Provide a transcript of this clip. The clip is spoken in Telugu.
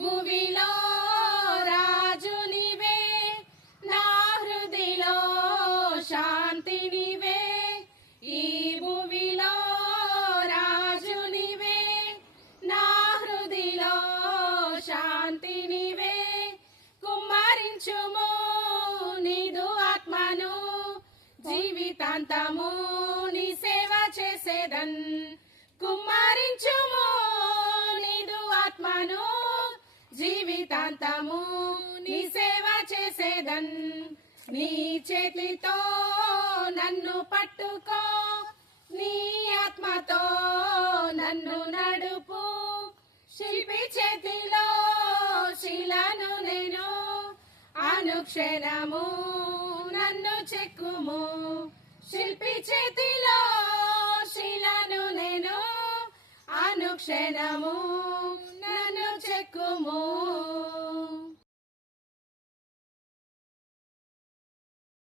భువిలో రాజు నీవే, నా హృదిలో శాంతి నీవే. ఈ భువిలో రాజు నీవే, నా హృదిలో శాంతి నీవే. కుమ్మరించుము నీదు ఆత్మను, జీవితాంతము నీ సేవ చేసేదన్. కుమ్మరించుము నీదు ఆత్మను, జీవితాంతము నీ సేవ చేసేదన్. నీ చేతితో నన్ను పట్టుకో, నీ ఆత్మతో నన్ను నడుపు. శిల్పి చేతిలో శిలను నేను, అనుక్షణము నన్ను చెక్కుము. శిల్పి చేతిలో శిలను నేను, అనుక్షణము నన్ను చెక్కుము.